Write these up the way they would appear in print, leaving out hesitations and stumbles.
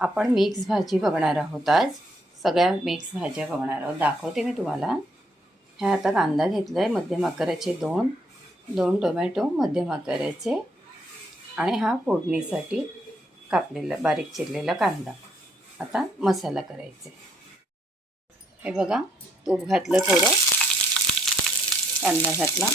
आपण मिक्स भाजी बघणार आहोत आज. सगळ्या मिक्स भाज्या बघणार आहोत. दाखवते मी तुम्हाला. ह्या आता कांदा घेतला आहे मध्यम आकाराचे दोन टोमॅटो मध्यम आकाराचे, आणि हा फोडणीसाठी कापलेला बारीक चिरलेला कांदा. आता मसाला करायचे. हे बघा, तूप घातलं, थोडं कांदा घातला,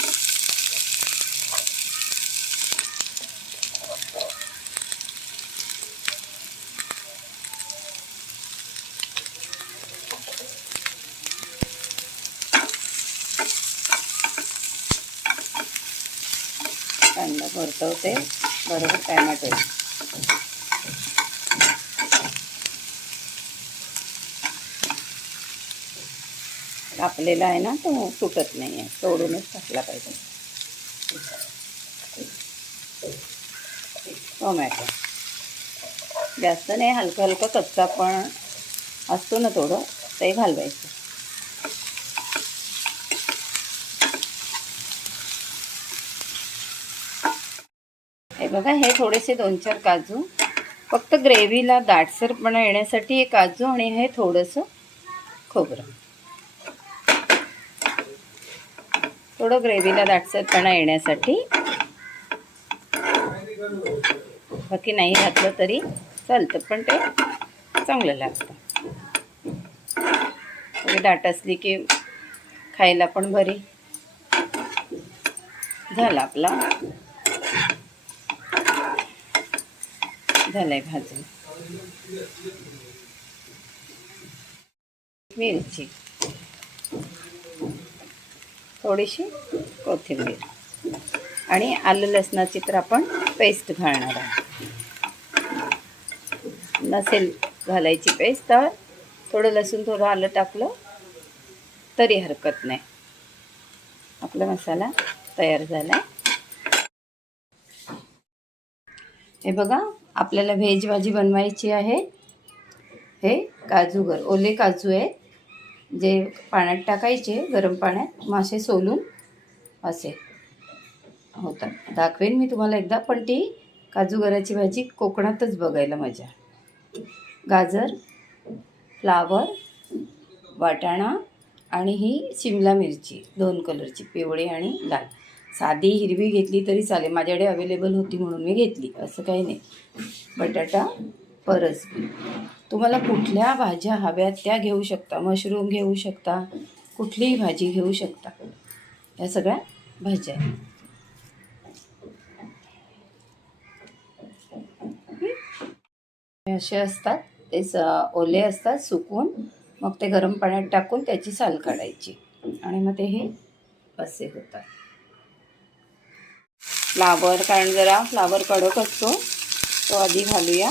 कांदा परतवते, बरोबर टॅमॅटो कापलेला आहे ना, तो सुटत नाही आहे, तोडूनच टाकला पाहिजे. टोमॅटो जास्त नाही, हलका हलका कच्चा पण असतो ना थोडं, ते घालवायचं. हे बघा, हे थोडेसे 2-4 काजू, फक्त ग्रेव्हीला दाटसरपणा येण्यासाठी हे काजू, आणि हे थोडंसं खोबरं, थोडं ग्रेव्हीला दाटसरपणा येण्यासाठी. बाकी नाही घातलं तरी चालतं, पण ते चांगलं लागतं. थोडी दाट असली की खायला पण बरी. झाला आपला, झालंय भाजून. मिरची, थोडीशी कोथिंबीर, आणि आलं लसणाची तर आपण पेस्ट घालणार आहे. नसेल घालायची पेस्ट तर थोडं लसूण, थोडं आलं टाकलं तरी हरकत नाही. आपला मसाला तयार झाला. हे बघा, आपल्याला व्हेज भाजी बनवायची आहे. हे काजू ओले काजू आहेत, जे पाण्यात टाकायचे, गरम पाण्यात, मासे सोलून असे होतात. दाखवेन मी तुम्हाला एकदा, पण ती काजूगराची भाजी कोकणातच बघायला मजा. गाजर, फ्लावर, वाटाणा, आणि ही शिमला मिरची 2 कलरची, पिवळी आणि लाल. साधी हिरवी घेतली तरी चालेल, माझ्याकडे अवेलेबल होती म्हणून मी घेतली, असं काही नाही. बटाटा, परसबी, तुम्हाला कुठल्या भाज्या हव्यात त्या घेऊ शकता. मशरूम घेऊ शकता, कुठलीही भाजी घेऊ शकता. या सगळ्या भाज्या असे असतात. ते ओले असतात, सुकून, मग ते गरम पाण्यात टाकून त्याची साल काढायची, आणि मग ते हे असे होतात. फ्लावर, कारण जरा फ्लावर कडक असतो, तो आधी घालूया.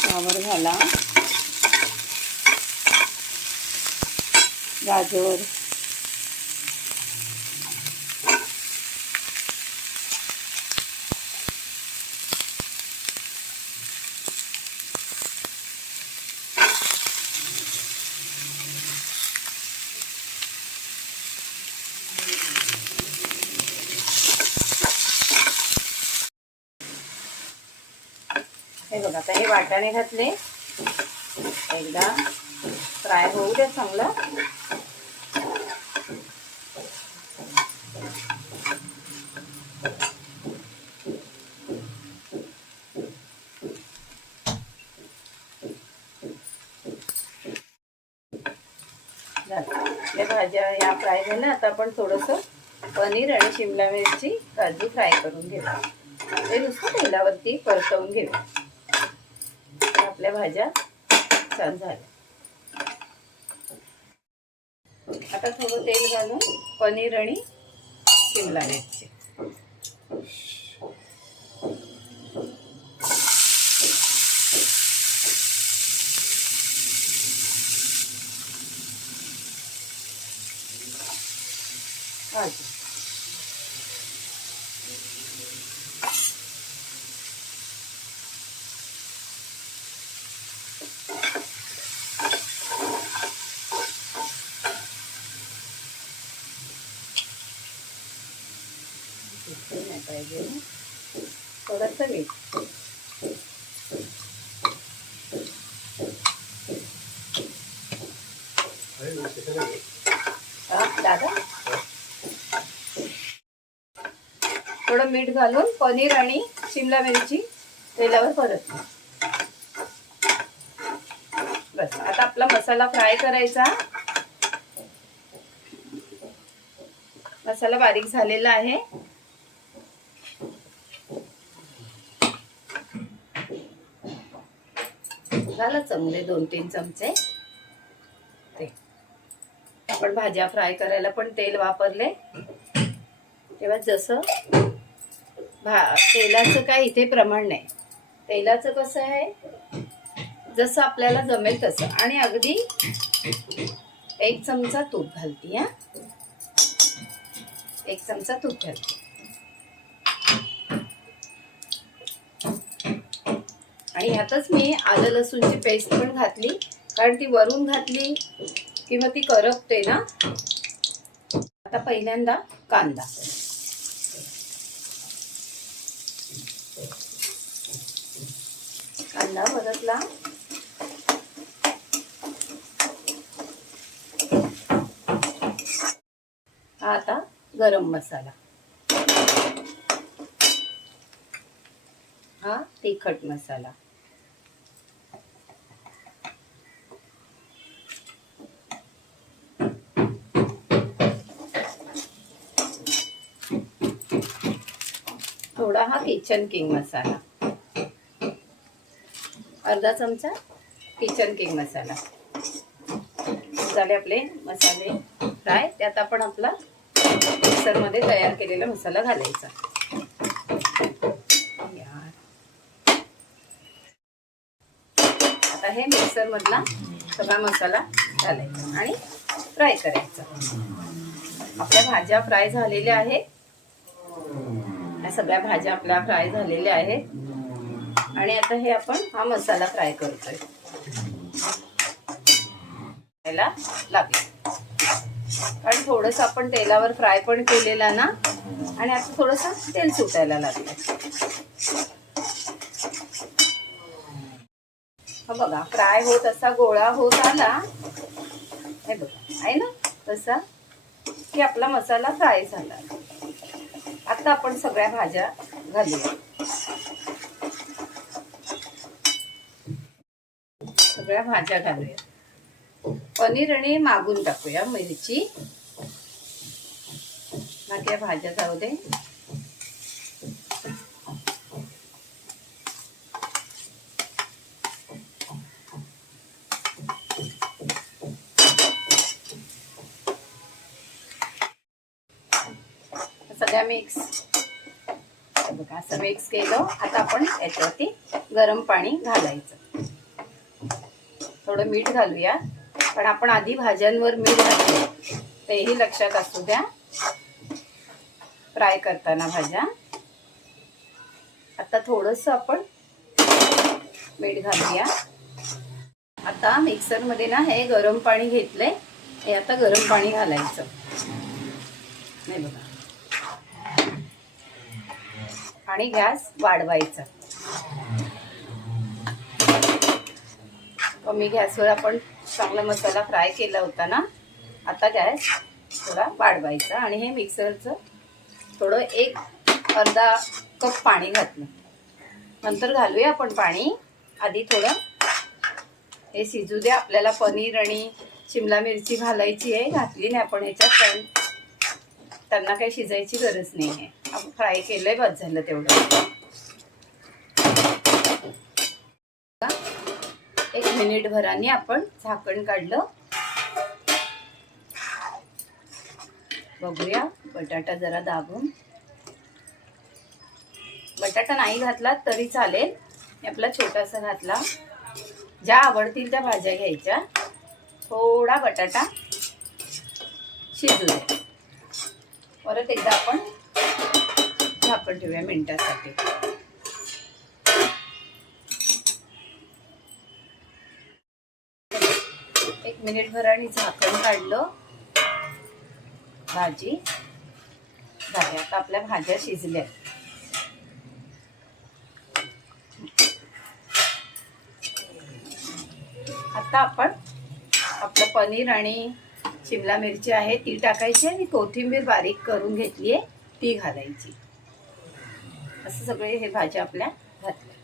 फ्लावर घाला, गाजर, हे बघा. आता हे वाटाणे घातले, एकदा फ्राय होऊ द्या चांगलं. या भाज्या या फ्राय झाल्या. आता आपण थोडंसं पनीर आणि शिमला मिरची, काजू फ्राय करून घेऊ. ते नुसतं तेलावरती परतवून घेऊ. आपल्या भाज्या छान झाल्या. आता थोडं तेल घालून पनीर आणि शिमला मिरची, भाजी, थोडंसं मीठ. दादा थोडं मीठ घालून पनीर आणि शिमला मिरची तेलावर परत. बस आता आपला मसाला फ्राय करायचा. मसाला बारीक झालेला आहे. झालं चमचे 2-3 चमचे. ते आपण भाज्या फ्राय करायला पण तेल वापरले तेव्हा जसं तेलाचं काय इथे प्रमाण नाही. तेलाचं कसं आहे जसं आपल्याला जमेल तसं. आणि अगदी 1 चमचा तूप घालते. 1 चमचा तूप घालते. आणि ह्यातच मी आलं लसूणची पेस्ट पण घातली, कारण ती वरून घातली किंवा ती करपते ना. आता पहिल्यांदा कांदा. कांदा परतला. हा आता गरम मसाला. हा तिखट मसाला. थोडा हा किचन किंग मसाला. अर्धा चमचा किचन किंग मसाला. झाले आपले मसाले फ्राय. त्यात आपण आपला मिक्सरमध्ये तयार केलेला मसाला घालायचा. आता हे मिक्सर मधला सगळा मसाला घालायचा आणि फ्राय करायचा. आपल्या भाज्या फ्राय झालेल्या आहेत. सगळ्या भाज्या आपल्या फ्राय झालेल्या आहेत. आणि आता हे आपण हा मसाला फ्राय करतोय. त्याला लागेल कारण थोडंसं आपण तेलावर फ्राय पण केलेला ना. आणि आता थोडंसं तेल सुटायला लागलं. हा बघा फ्राय होत असा गोळा होत आला. हे बघा आहे ना तसा की आपला मसाला फ्राय झाला. आता आपण सगळ्या भाज्या घालूया. सगळ्या भाज्या घालूया. पनीर आणि मागून टाकूया मिरची. बाकी भाज्या जाऊ दे. सगळ्या मिक्स. बघा असं मिक्स केलं. आता आपण याच्यावरती गरम पाणी घालायचं. थोडं मीठ घालूया पण आपण आधी भाज्यांवर मीठ घातलं तेही लक्षात असू द्या फ्राय करताना भाज्या. आता थोडंसं आपण मीठ घालूया. आता मिक्सर मध्ये ना हे गरम पाणी घेतलंय. हे आता गरम पाणी घालायचं. नाही बघा आणि गॅस वाढवायचा. कमी गॅसवर आपण चांगला मसाला फ्राय केला होता ना. आता गॅस थोडा वाढवायचा आणि हे मिक्सरचं थोडं अर्धा कप पाणी घातलं. नंतर घालूया आपण पाणी. आधी थोडं हे शिजू द्या. आपल्याला पनीर आणि शिमला मिरची घालायची आहे. घातली नाही आपण ह्याच्यात पण त्यांना काही शिजायची गरज नाही आहे. आपण फ्राय केलंय बस झालं तेवढं. 1 मिनिट भराने आपण झाकण काढलं. बघूया बटाटा जरा दाबून. बटाटा नाही घातला तरी चालेल. आपला छोटासा घातला. ज्या आवडतील त्या भाज्या घ्यायच्या. थोडा बटाटा शिजू द्या. परत एकदा आपण झाकण ठेवूया मिनिटासाठी. एक मिनिट भराने झाकण काढलं. भाजी झाली. आता आपल्या भाज्या शिजल्या. आता आपण आपलं पनीर आणि शिमला मिरची आहे ती टाकायची आणि कोथिंबीर बारीक करून घेतली आहे ती घालायची. असं सगळे हे भाज्या आपल्या घातल्या.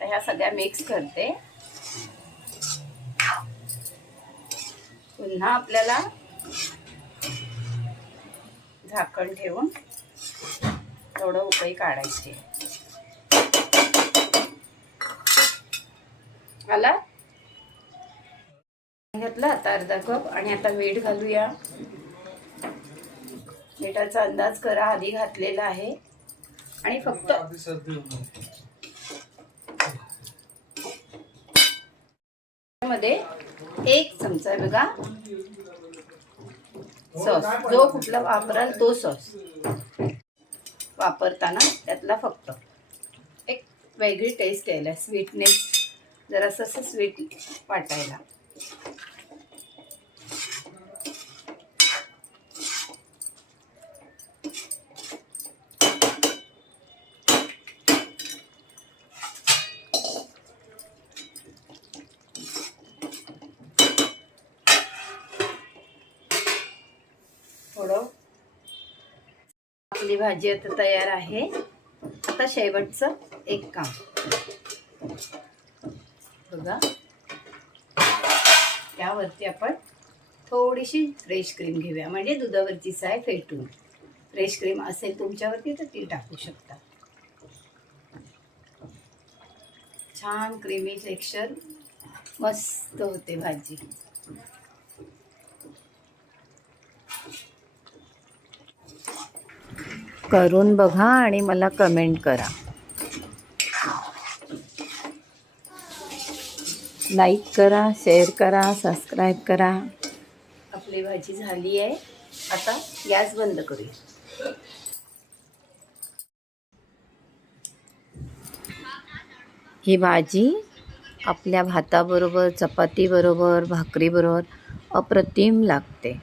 ह्या सगळ्या मिक्स करते. पुन्हा आपल्याला झाकण ठेवून थोडं उकळी काढायची. आला घेतलं आता अर्धा कप. आणि आता मीठ घालूया. मिठाचा अंदाज करा, आधी घातलेला आहे. आणि फक्त मध्ये 1 चमचा बघा सॉस, जो कुठला वापराल तो सॉस वापरताना त्यातला फक्त एक वेगळी टेस्ट यायला, स्वीटनेस जरासं असं स्वीट वाटायला. थोडं आपली भाजी आता तयार आहे. आता शेवटचं एक काम बघा, त्यावरती आपण थोडीशी फ्रेश क्रीम घेऊया. म्हणजे दुधावरची साय फेटून, फ्रेश क्रीम असेल तुमच्यावरती तर ती टाकू शकता. छान क्रीमी टेक्स्चर, मस्त होते भाजी. करून बघा आणि मला कमेंट करा. लाईक करा, शेअर करा, सबस्क्राईब करा. आपली भाजी झाली आहे. आता गॅस बंद करूया. ही भाजी आपल्या भाताबरोबर, चपातीबरोबर, भाकरीबरोबर अप्रतिम लागते.